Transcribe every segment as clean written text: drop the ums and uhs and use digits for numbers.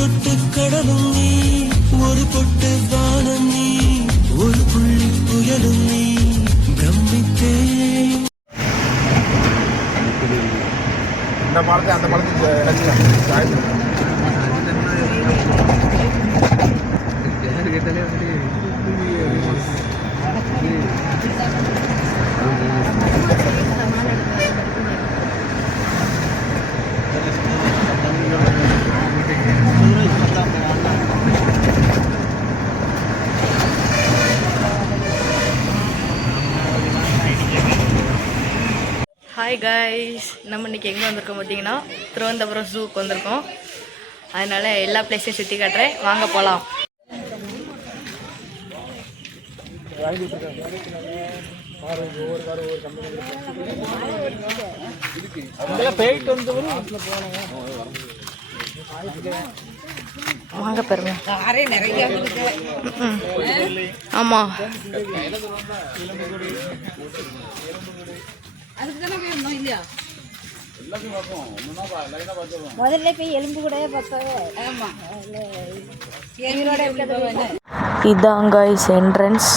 சொட்டு கடலும் நீ, ஒரு பொட்டு வானம் நீ, ஒரு புள்ளி புயலும் நீ, பிரமித்தே. இந்த பாலத்தை அந்த பாலத்துக்கு ஹாய் காய்ஸ், நம்ம இன்றைக்கி எங்கே வந்திருக்கோம் பார்த்தீங்கன்னா திருவனந்தபுரம் ஜூக்கு வந்திருக்கோம். அதனால் எல்லா பிளேஸையும் சுற்றி காட்டுறேன், வாங்க போகலாம். வாங்க பெருமை ஆமாம். முதல்ல போய் எலும்பு கூட இதான் காய்ஸ் என்ட்ரன்ஸ்.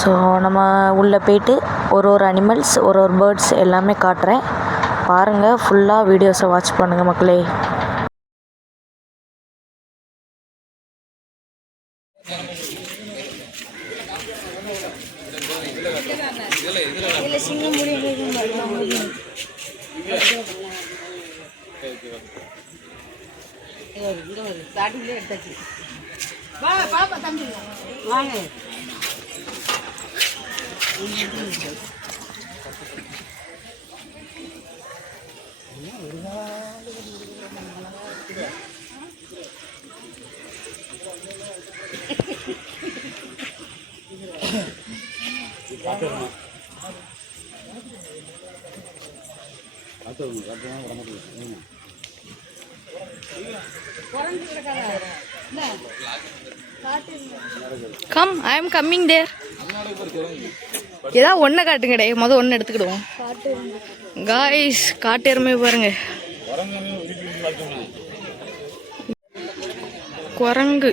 ஸோ நம்ம உள்ளே போயிட்டு ஒரு அனிமல்ஸ் ஒரு பேர்ட்ஸ் எல்லாமே காட்டுறேன், பாருங்கள். ஃபுல்லாக வீடியோஸை வாட்ச் பண்ணுங்கள் மக்களே. கம், ஐ எம் கம்மிங் தேர். ஏதாவது ஒன்றை காட்டுங்கடே, மொதல் ஒன்று எடுத்துக்கிடுவோம். காய்ஸ் காட்டு எருமை பாருங்க, குரங்கு.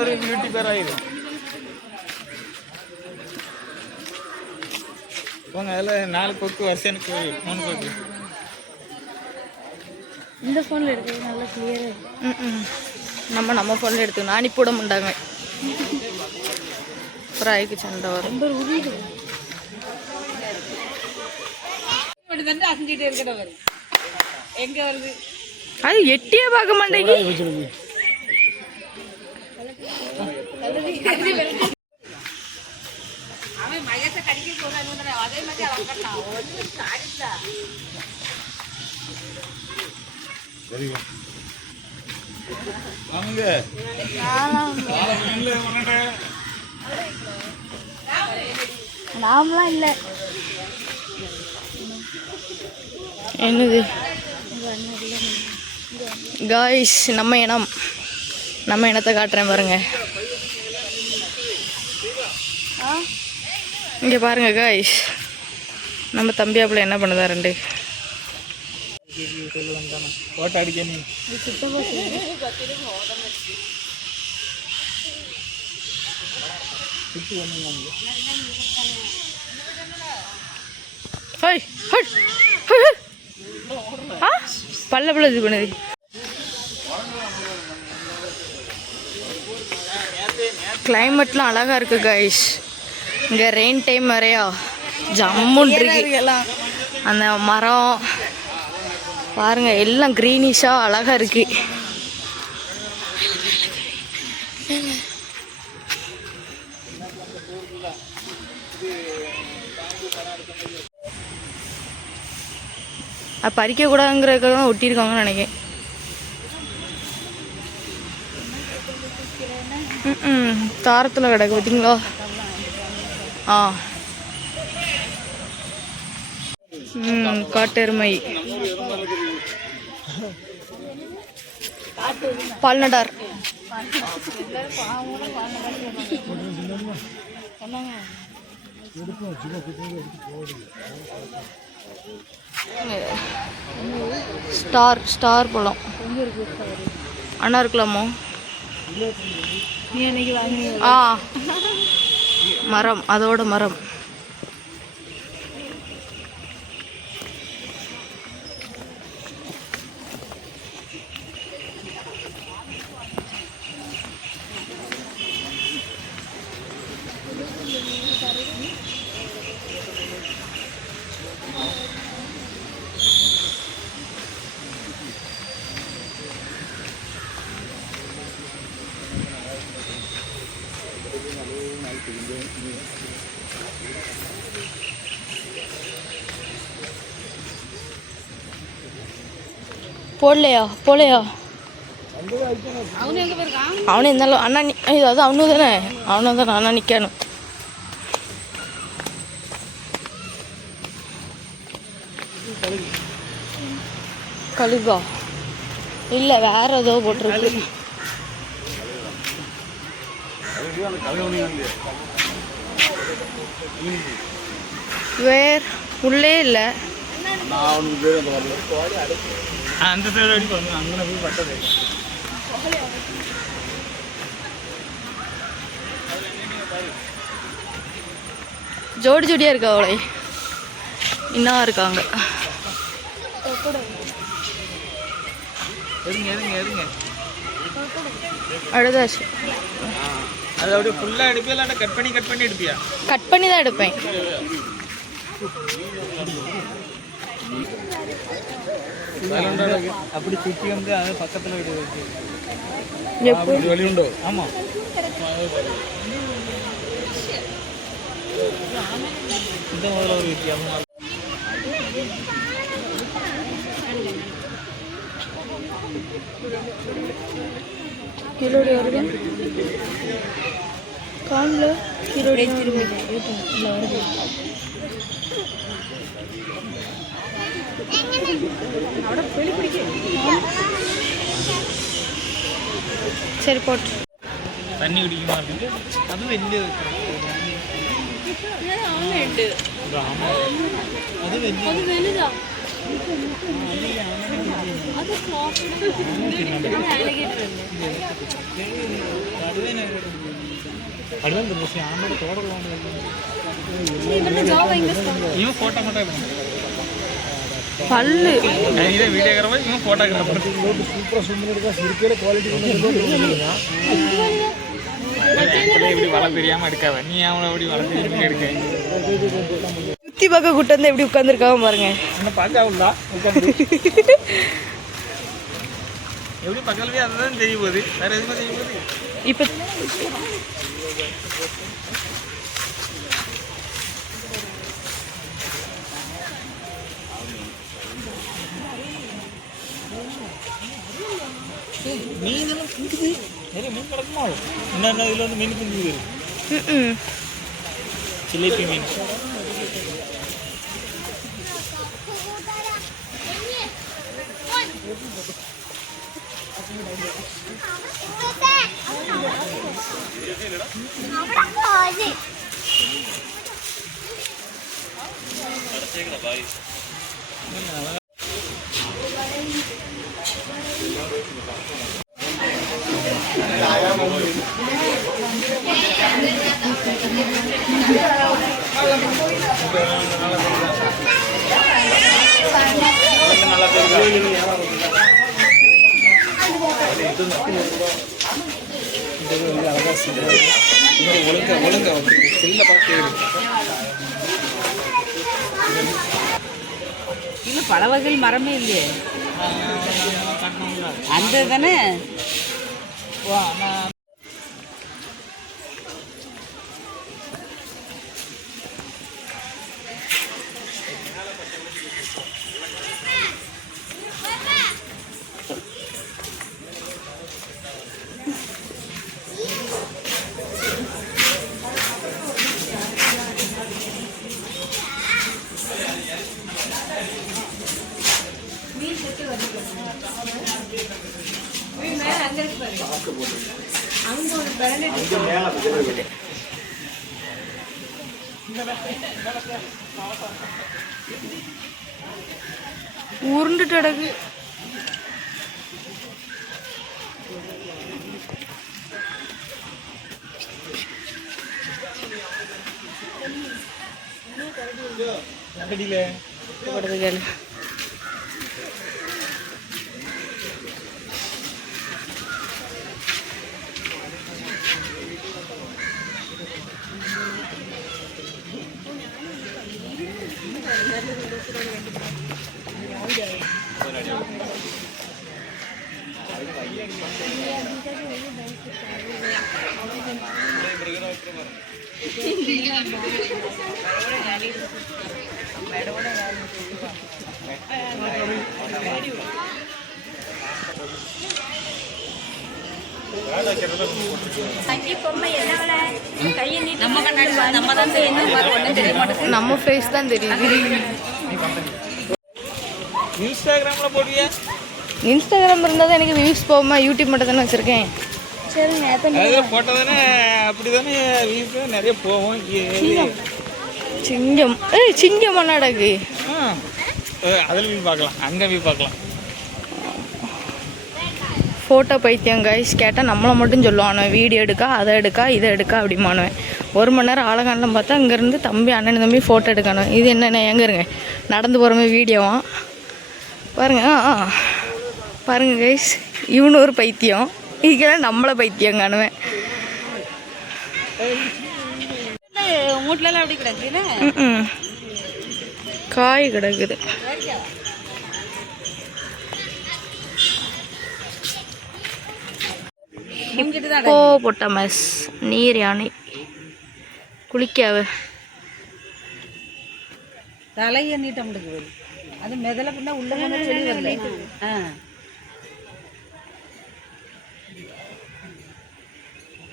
ஒரு யூடியூபர் ஆயிடும் போங்க. அதில் 4 கொக்கு வருஷனுக்கு 3 கொக்கு. இந்த ஃபோனில் எடுக்கிறது நல்லா கிளியராக. நம்ம ஃபோனில் எடுத்து நான் போட மாட்டாங்க, அப்புறம் ஆய்க்கு சண்டை வரும். அது எட்டியே பார்க்க மாட்டேங்க. நாமலாம் இல்லை. என்னது காய்ஸ், நம்ம இனத்தை காட்டுறேன் பாருங்க. இங்கே பாருங்க காய்ஸ், நம்ம தம்பியாப்புல என்ன பண்ணுதா 2 போட்டோ அடிக்க. நீ பல்ல இது பண்ணுது. கிளைமேட்லாம் அழகா இருக்கு காய்ஸ். இங்கே ரெயின் டைம் வரையா ஜம்முன்னு இருக்கு. அந்த மரம் பாருங்க, எல்லாம் க்ரீனிஷா அழகா இருக்கு. அது பறிக்க கூடாதுங்கிறதுக்காக தான் ஒட்டியிருக்காங்கன்னு நினைக்கிறேன். தாரத்தில் கிடக்கு பார்த்தீங்களா? காட்டெருமை, பால்நடார். எல்லாரும் பாவங்களும் வாழ்ந்த மாதிரி சொன்னாங்க. ஸ்டார் பழம் எங்கே இருக்கு சார்? அண்ணா இருக்கலாமோ? நீ அன்னைக்கு வாங்கி ஆ மரம், அதோட மரம். போலையா அவனு எங்கே போயிருக்கான்? அவனே இருந்தாலும் அண்ணா அது அவனு தானே, அண்ணா நிற்கணும். கழுகா இல்லை, வேற ஏதோ போட்டிருக்கு. உள்ளே இல்லை. அந்த சைடு அடி பாருங்க, அங்கே போய் பட்டது. ஜோடியாக இருக்கா அவளை இன்னும் இருக்காங்க. எதுங்க அழுதாச்சு. அது அப்படியே ஃபுல்லாக எடுப்பியா இல்லாட்ட கட் பண்ணி எடுப்பியா? கட் பண்ணி தான் எடுப்பேன். அப்படி சுற்றி வந்து அது பக்கத்தில் எப்படி வழி உண்டோ? ஆமாம், இந்த முதல்ல ஒரு வித்தியாசம். கீழோடி வருது காணல. கீழோடி வருது. சரி போட்டு தண்ணி குடிக்குமா இருக்கு. அது വലിയ அது വലിയ இவன் போட்டோகிராஃபர், பல்லு வீடியோகிராஃபர், இவன் போட்டோகிராஃபர். இப்படி வள தெரியாம எடுக்காத, நீ அவனை எப்படி வள தெரியாம எடுக்க. சுத்தி பார்க்க கூட்டு வந்து எப்படி உட்காந்துருக்காம பாருங்க. என்ன பார்க்க உட்காந்து எப்படி பக்கத்துலயே அதுதான் தெரிய போகுது, வேற எதுவுமே தெரிய போகுது. இப்போ மீன் எல்லாம் குங்குது, நிறைய மீன் கிடக்குமா? என்னென்ன இதில் வந்து மீன் குங்குது, சிலேபி மீன். இன்னும் பல வகை மரமே இல்லையே, அந்த தானே. அங்கே இருக்கு பாருங்க. உருண்டுட்டு கிடக்கு. கேளு. நம்ம ஃபேஸ் தான் தெரியுது. இன்ஸ்டாகிராம்ல போடுவியா? இன்ஸ்டாகிராம் இருந்தால் தான் எனக்கு வியூஸ் போகுமா. யூடியூப் மட்டும் தானே வச்சுருக்கேன். சரி அதில் போட்டால் தானே அப்படி தானே வியூஸ் நிறைய போகும். சிங்கம் சிங்கம் மண்ணாடக்கு. அதில் வியூ பார்க்கலாம், அங்கே வியூ பார்க்கலாம். ஃபோட்டோ பைத்தியம் கைஸ் கேட்டால் நம்மளை மட்டும் சொல்லுவானுவேன். வீடியோ எடுக்கா, அதை எடுக்கா, இதை எடுக்கா அப்படிமானுவேன். 1 மணி நேரம் ஆளகானலாம் பார்த்தா அங்கேருந்து தம்பி அண்ணன் தம்பி ஃபோட்டோ எடுக்கணும். இது என்னென்ன எங்கே இருங்க நடந்து போகிற மாதிரி வீடியோவா பாருங்க. பாருங்க கைஸ், இவனு ஒரு பைத்தியம். இதுக்கெல்லாம் நம்மளை பைத்தியம் காணுவேன். வீட்டுலலாம் அப்படி கிடக்குதுன்னு காய் கிடக்குது. ஹிப்போபொட்டமஸ் நீர் யானை குளிக்காவ தலையை நீட்ட முடியுது. அது மெதல பின்னா உள்ள வெளியே வரல.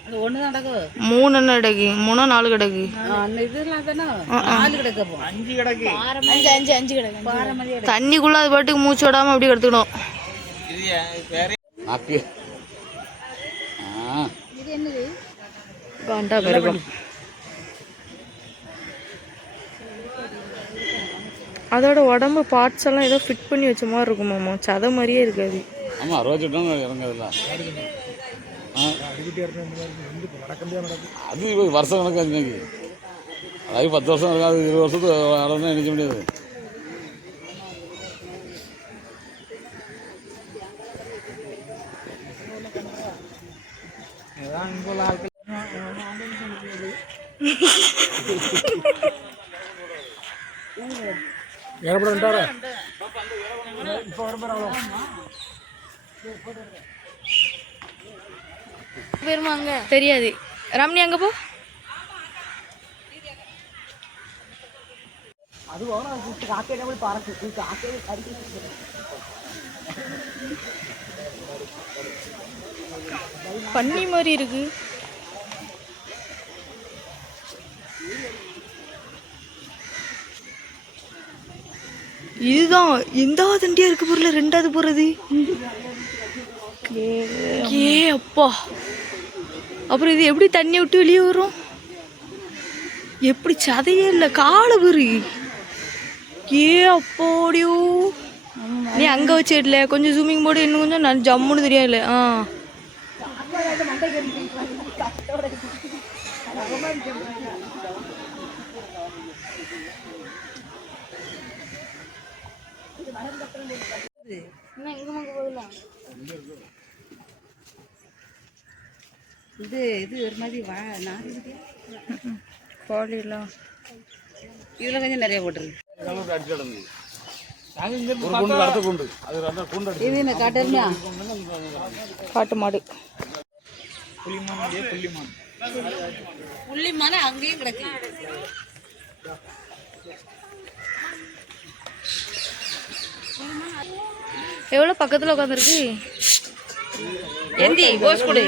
அது ஒன்று தான் கிடக்கு. 3 கிடக்கு. 3 4 கிடக்கு. அந்த இதெல்லாம் தானே 4 கிடக்கு. 5 கிடக்கு. 5 கிடக்கு. பாரமதியா தண்ணிக்குள்ள அது பாட்டுக்கு மூச்சு விடாம அப்படி எடுத்துக்கணும். இது என்னது? காண்டா பெருகம். அதோட உடம்பு பார்ட்ஸ் எல்லாம் ஏதோ ஃபிட் பண்ணி வச்ச மாதிரி இருக்குமாம்மா. சதை மாதிரியே இருக்காது. ஆமாம், ரோஜ் இறங்குறதுல அது வருஷம் கணக்காது. இன்னைக்கு அதாவது 10 வருஷம் இருக்காது, 20 வருஷத்துக்கு நடந்தால் நினைக்க முடியாது. தெரியாது. ரம்னி அங்க போ. பன்னி மாதிரி இருக்கு. இதுதான் எந்தாவது தண்டியா இருக்கு பொருள். 2வது போறது. ஏ அப்பா, அப்புறம் இது எப்படி தண்ணி விட்டு வெளியே வரும்? எப்படி சதையே இல்லை, காலை வரு. ஏ அப்போடியோ, நீ அங்கே வச்சிடல. கொஞ்சம் ஜூமிங் போடு, இன்னும் கொஞ்சம் நான் ஜம்முன்னு தெரியாது. இது இது ஒரு மாதிரி நாரி பாலிலாம் இதில் கொஞ்சம் நிறைய போட்டுருக்கு. இது என்ன காட்டுமா? காட்டு மாடு. புள்ளிமான அங்கேயும் கிடக்கு. எவ்வளோ பக்கத்தில் உட்காந்துருக்கு. எந்தி கோஸ் கொடு.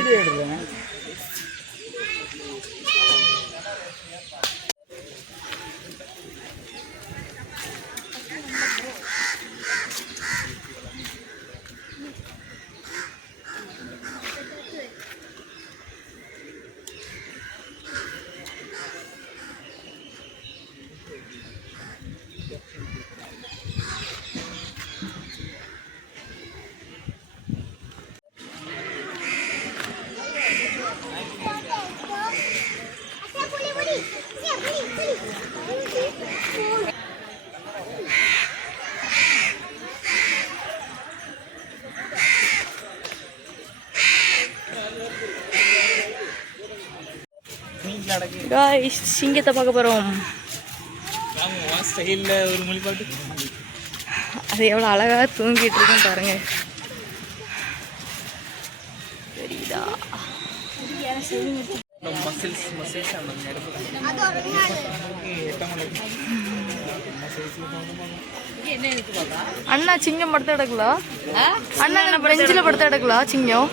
காய்ஸ் சிங்கத்தை பார்க்க போகிறோம். ஸ்டைலில் ஒரு மொழி பாட்டு. அது எவ்வளோ அழகாக தூங்கிட்டு இருக்குன்னு பாருங்க. தெரியுதா? மசில்ஸ் அண்ணா சிங்கம் படுத்த எடுக்கலாம். அண்ணா பெஞ்சில் படுத்த எடுக்கலாம். சிங்கம்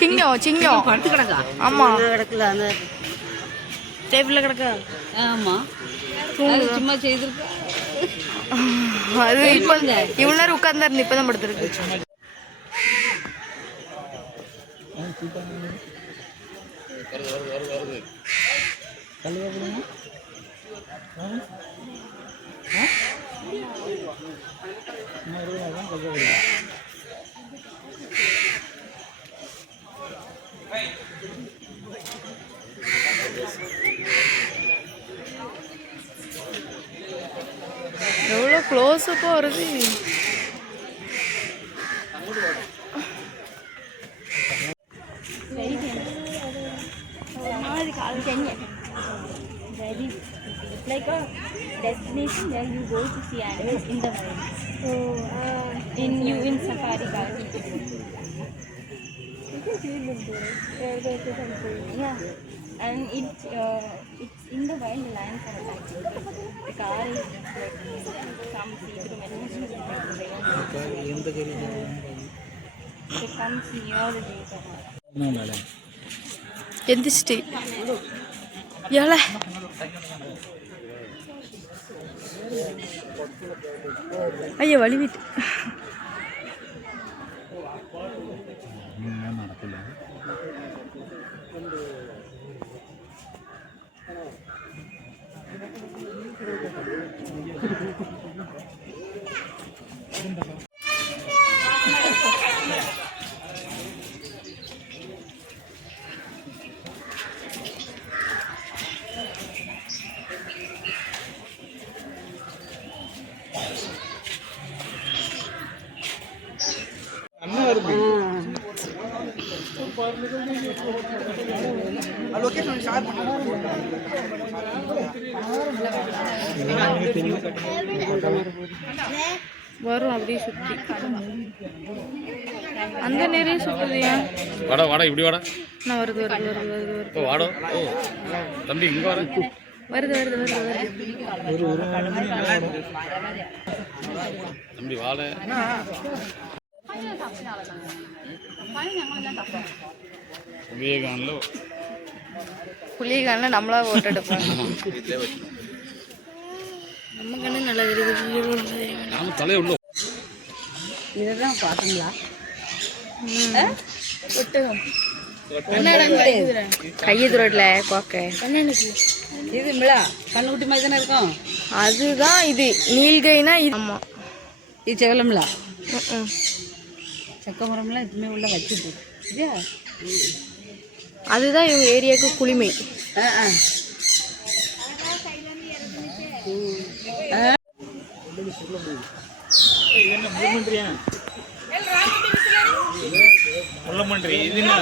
சிங்கம் சிங்கம் படுத்து கிடக்கா? ஆமாம் கிடக்கல அந்த டேபிளில் கிடக்கா. ஆமாம் சும்மா செய்திருக்கா. அது இப்போ இவ்வளோ நேரம் உட்கார்ந்தாரு, இப்போ தான் படுத்துருக்கு. எவ்வளோ க்ளோஸ்அப்பாக வருது. Like a destination where you go to see animals in the wild. In safari park. Yeah, and it's in the wild. The lions are attacking. The car is like some see it comes near the gate. எந்திரிச்சிட்டு ஏழை ஐயா வழி விட்டு வரும் அப்படியே சுற்றி அந்த நிறைய சுற்றுதியா. வாடா வாடா இப்படி வாடா. நான் வருது வருது வருது வருது வருது ஓ வாடோ. ஓ தம்பி இங்கே வர. வருது வருது வருது வருது. தம்பி வாழ. விவேகானல புளிய நம்மளா ஓட்டு எடுப்போம். நம்ம கண்ணு நல்லா தெரியுது. நாம தலையை உள்ள இதுதான் பார்த்தீங்களா? கையை துரட்டல கோக்க. இது மிளா கண்ணுக்குட்டி மாதிரி தானே இருக்கும். அதுதான் இது நீல்கைனா இது. ஆமா இது செவலமிளா. செக்க மரம்லாம் இதுமே உள்ள வச்சுட்டு இல்லையா? அதுதான் இவங்க ஏரியாவுக்கு குளிமை. முள்ளமன்றி இது என்ன?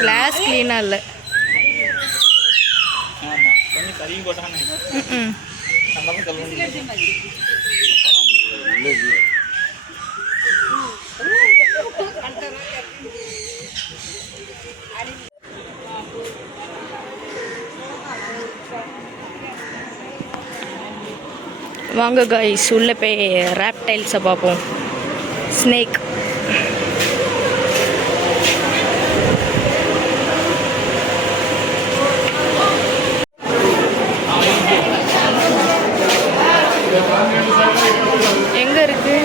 கிளாஸ் கிளீனா இல்லை. ஆமாம் கொஞ்சம் கறியும் போட்டாங்க. நம்ம தான் கல்வி வாங்க காய்ஸ் உள்ள போய் ராப்டைல்ஸை பார்ப்போம். ஸ்னேக் எங்க இருக்கு?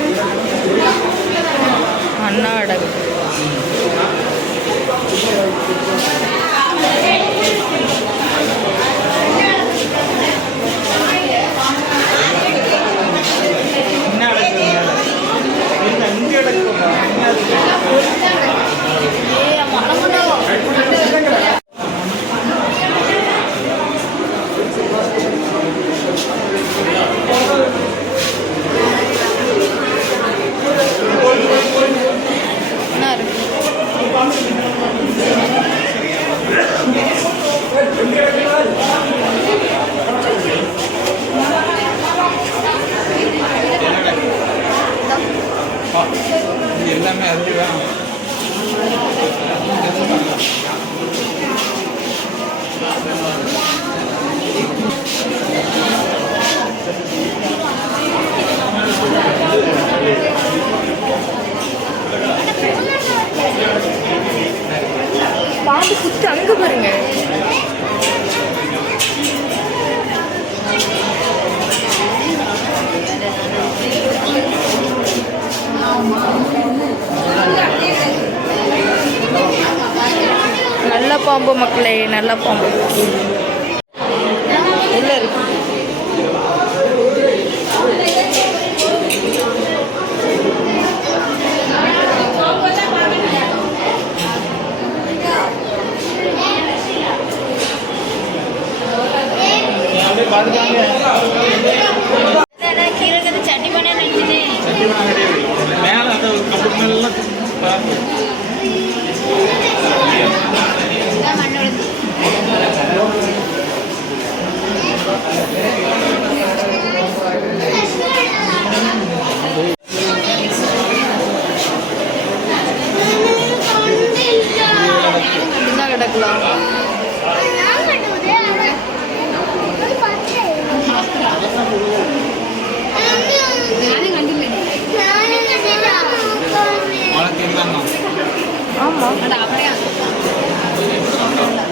அண்ணா அடகு. இங்கே பாம்பு குத்து அங்கே பாருங்க. நல்ல பாம்பு மக்களே, நல்ல பாம்பு உள்ள இருக்கு. சட்டி பண்ண நினைச்சிட்டேன். மேலே அந்த கப்பல் மேலாம் என்ன கிடக்கலாம்.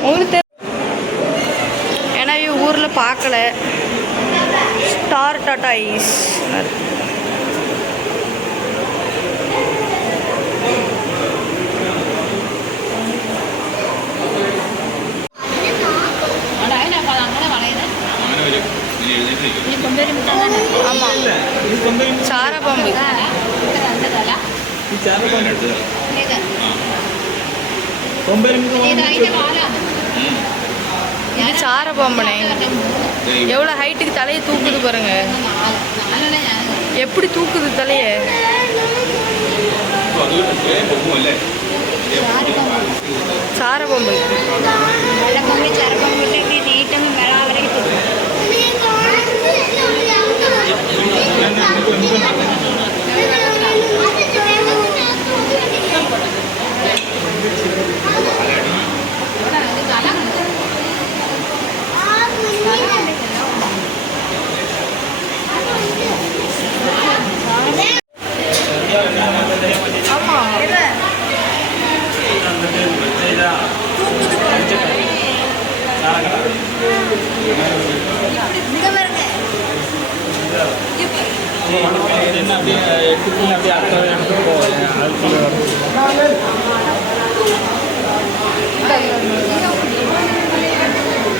உங்களுக்கு ஏன்னா ஊரில் பார்க்கல. ஸ்டார் டாட்டா ஐஸ் ஆமாம். சாரபாம்பு இது சாரபாம்பனே. எவ்வளோ ஹைட்டுக்கு தலையை தூக்குது பாருங்க. எப்படி தூக்குது தலையை. சாரபாம்பு நீட்டம் மேலே வரைக்கும்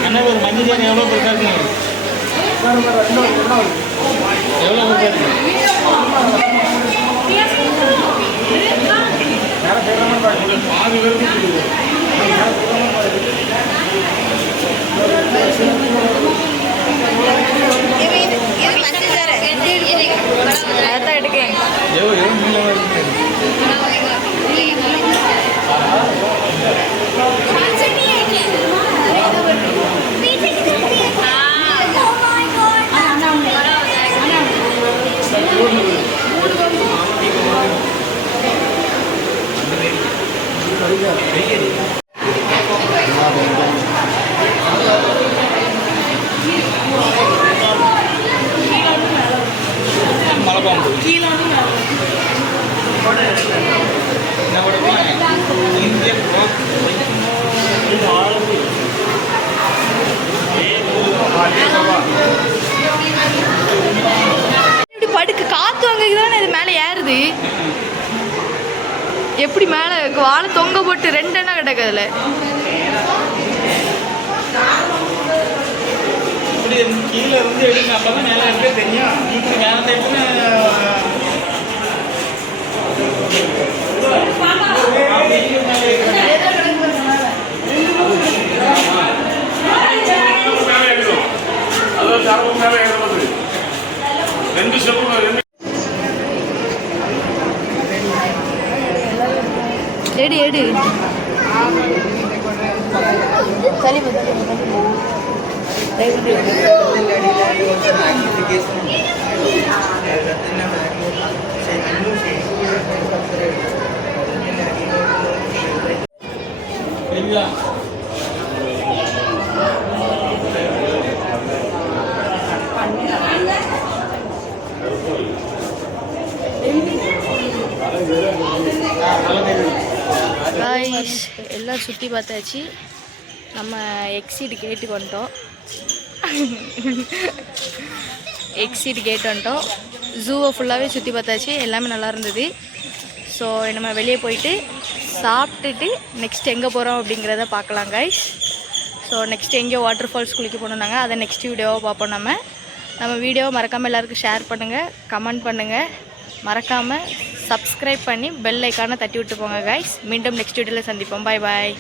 அண்ணா ஒரு மஞ்சள் எவ்வளோ இருக்காங்க? எவ்வளோ பாதி அதான் எடுக்கேன். மலைப்பாம்பு இந்தியன் இப்படி படுக்க காத்து வாங்கிதானே இது மேலே ஏறுது. எப்படி மேலே வாழை தொங்க போட்டு 2 எண்ணெய் கிடக்குதுல. இப்படி கீழே இருந்து எடுங்க, அப்பதான் மேலே இருக்கே தெரியும். மேலே எடுத்து எடு எடு சலிப்பு ஹாய் கைஸ் எல்லாம் சுற்றி பார்த்தாச்சு. நம்ம எக்ஸிட் கேட்டுக்கு வந்துட்டோம். ஜூவை ஃபுல்லாகவே சுற்றி பார்த்தாச்சு. எல்லாமே நல்லா இருந்தது. ஸோ நம்ம வெளியே போயிட்டு சாப்பிட்டுட்டு நெக்ஸ்ட் எங்கே போகிறோம் அப்படிங்கிறத பார்க்கலாம் கைஸ். ஸோ நெக்ஸ்ட் எங்கேயோ வாட்டர் ஃபால்ஸ் குளிக்க போனோம்னாங்க, அதை நெக்ஸ்ட் வீடியோவை பார்ப்போம். நம்ம வீடியோவை மறக்காமல் எல்லாருக்கும் ஷேர் பண்ணுங்கள், கமெண்ட் பண்ணுங்கள், மறக்காமல் சப்ஸ்கிரைப் பண்ணி பெல் ஐக்கானை தட்டி விட்டு போங்க கைஸ். மீண்டும் நெக்ஸ்ட் வீடியோவில் சந்திப்போம். பாய் பாய்.